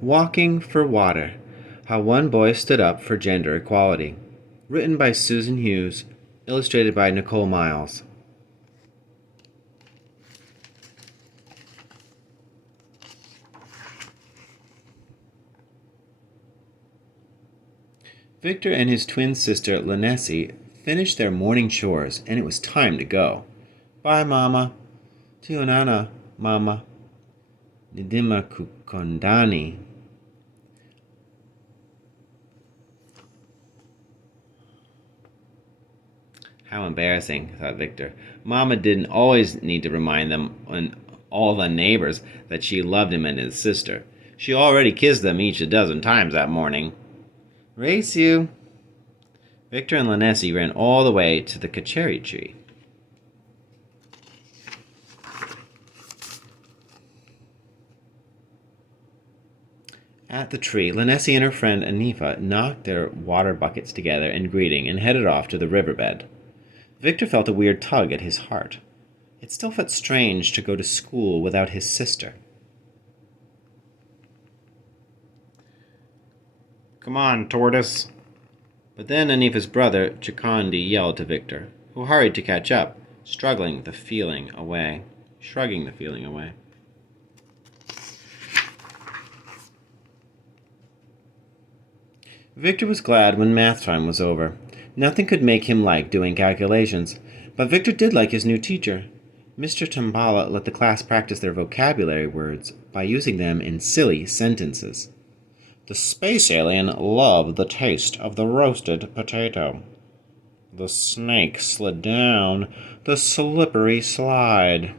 Walking for Water: How One Boy Stood Up for Gender Equality. Written by Susan Hughes, illustrated by Nicole Miles. Victor and his twin sister, Linessi, finished their morning chores, and it was time to go. Bye, Mama. Tionana, Mama. Nidima kukondani. How embarrassing, thought Victor. Mama didn't always need to remind them and all the neighbors that she loved him and his sister. She already kissed them each a dozen times that morning. Race you! Victor and Linessi ran all the way to the cherry tree. At the tree, Linessi and her friend Anifa knocked their water buckets together in greeting and headed off to the riverbed. Victor felt a weird tug at his heart. It still felt strange to go to school without his sister. Come on, tortoise. But then Anifa's brother, Chikondi, yelled to Victor, who hurried to catch up, shrugging the feeling away. Victor was glad when math time was over. Nothing could make him like doing calculations, but Victor did like his new teacher. Mr. Tambala let the class practice their vocabulary words by using them in silly sentences. The space alien loved the taste of the roasted potato. The snake slid down the slippery slide.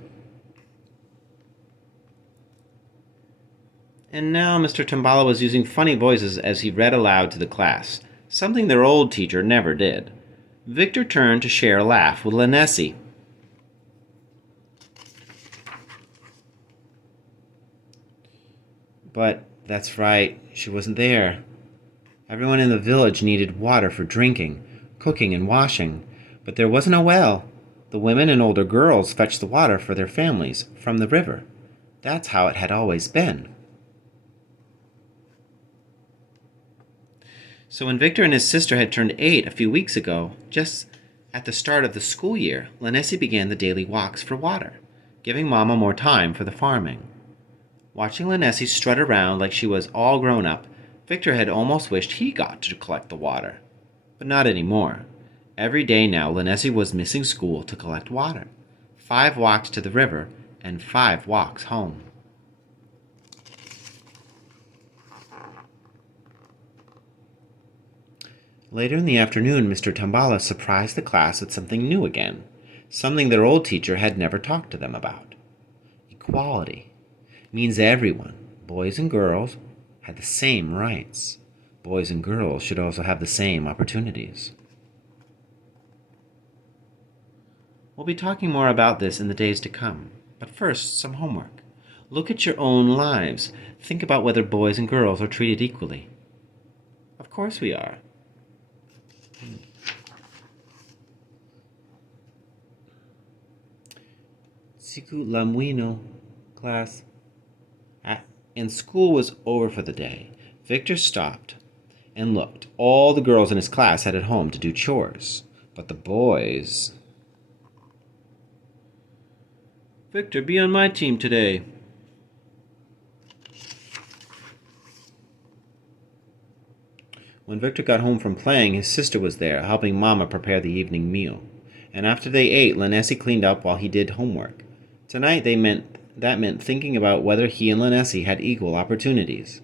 And now Mr. Tambala was using funny voices as he read aloud to the class, something their old teacher never did. Victor turned to share a laugh with Linessi. But that's right, she wasn't there. Everyone in the village needed water for drinking, cooking, and washing, but there wasn't a well. The women and older girls fetched the water for their families from the river. That's how it had always been. So when Victor and his sister had turned 8 a few weeks ago, just at the start of the school year, Linessi began the daily walks for water, giving Mama more time for the farming. Watching Linessi strut around like she was all grown up, Victor had almost wished he got to collect the water. But not anymore. Every day now, Linessi was missing school to collect water. 5 walks to the river and 5 walks home. Later in the afternoon, Mr. Tambala surprised the class with something new again, something their old teacher had never talked to them about. Equality means everyone, boys and girls, had the same rights. Boys and girls should also have the same opportunities. We'll be talking more about this in the days to come, but first, some homework. Look at your own lives. Think about whether boys and girls are treated equally. Of course we are. Siku Lamuino, class. And school was over for the day. Victor stopped and looked. All the girls in his class headed home to do chores. But the boys... Victor, be on my team today. When Victor got home from playing, his sister was there, helping Mama prepare the evening meal. And after they ate, Linessi cleaned up while he did homework. Tonight that meant thinking about whether he and Linessi had equal opportunities.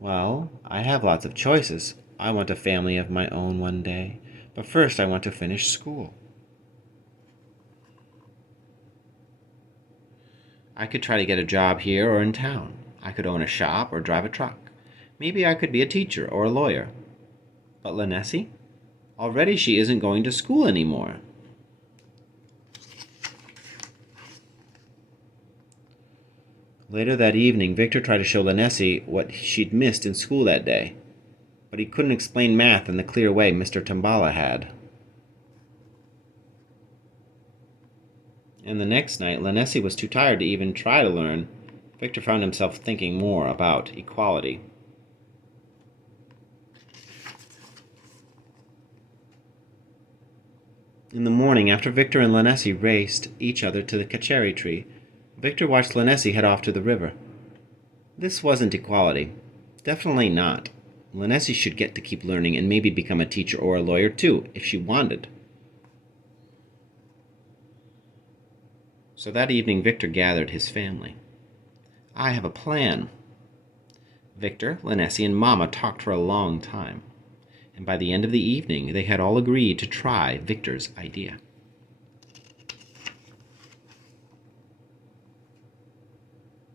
Well, I have lots of choices. I want a family of my own one day, but first I want to finish school. I could try to get a job here or in town. I could own a shop or drive a truck. Maybe I could be a teacher or a lawyer. But Linessi? Already she isn't going to school anymore. Later that evening, Victor tried to show Linessi what she'd missed in school that day, but he couldn't explain math in the clear way Mr. Tambala had. And the next night, Linessi was too tired to even try to learn. Victor found himself thinking more about equality. In the morning, after Victor and Lanesi raced each other to the kacheri tree, Victor watched Lanesi head off to the river. This wasn't equality. Definitely not. Lanesi should get to keep learning and maybe become a teacher or a lawyer too, if she wanted. So that evening, Victor gathered his family. I have a plan. Victor, Lanesi, and Mama talked for a long time, and by the end of the evening, they had all agreed to try Victor's idea.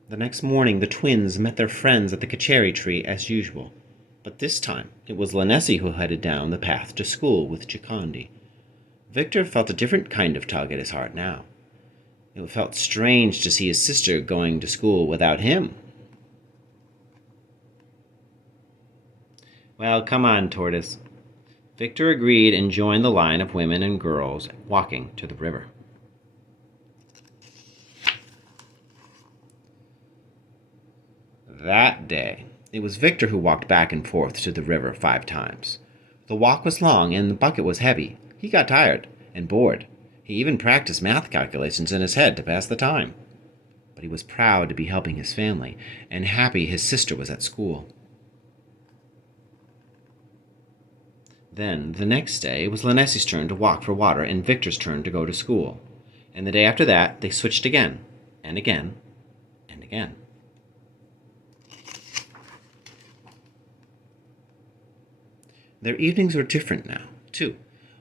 The next morning, the twins met their friends at the kacheri tree as usual, but this time it was Lanesi who headed down the path to school with Chikondi. Victor felt a different kind of tug at his heart now. It felt strange to see his sister going to school without him. Well, come on, Tortoise. Victor agreed and joined the line of women and girls walking to the river. That day, it was Victor who walked back and forth to the river 5 times. The walk was long and the bucket was heavy. He got tired and bored. He even practiced math calculations in his head to pass the time. But he was proud to be helping his family and happy his sister was at school. Then, the next day, it was Lanesi's turn to walk for water and Victor's turn to go to school. And the day after that, they switched again, and again, and again. Their evenings were different now, too.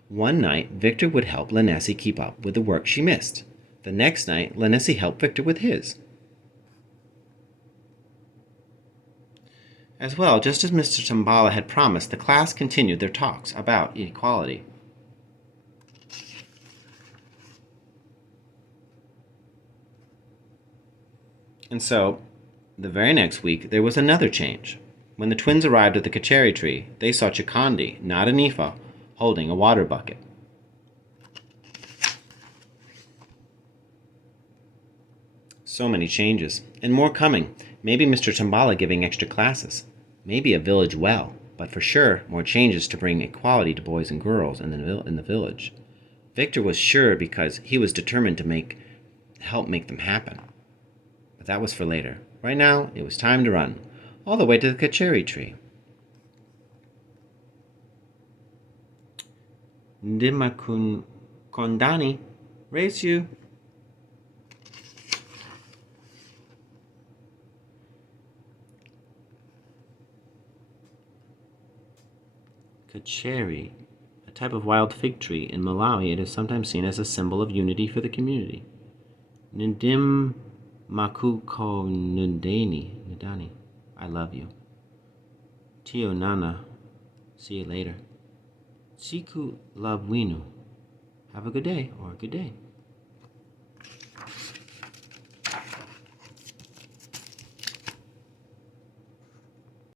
One night, Victor would help Lanesi keep up with the work she missed. The next night, Lanesi helped Victor with his. As well, just as Mr. Tambala had promised, the class continued their talks about equality. And so, the very next week, there was another change. When the twins arrived at the kacheri tree, they saw Chikondi, not Anifa, holding a water bucket. So many changes, and more coming. Maybe Mr. Tambala giving extra classes. Maybe a village well, but for sure more changes to bring equality to boys and girls in the village. Victor was sure because he was determined to help make them happen. But that was for later. Right now, it was time to run, all the way to the kacheri tree. Ndimakun Kondani, race you. Kacheri, a type of wild fig tree. In Malawi, it is sometimes seen as a symbol of unity for the community. Ndim Makuko Nudani, I love you. Tio Nana, see you later. Siku Labwinu, have a good day or good day.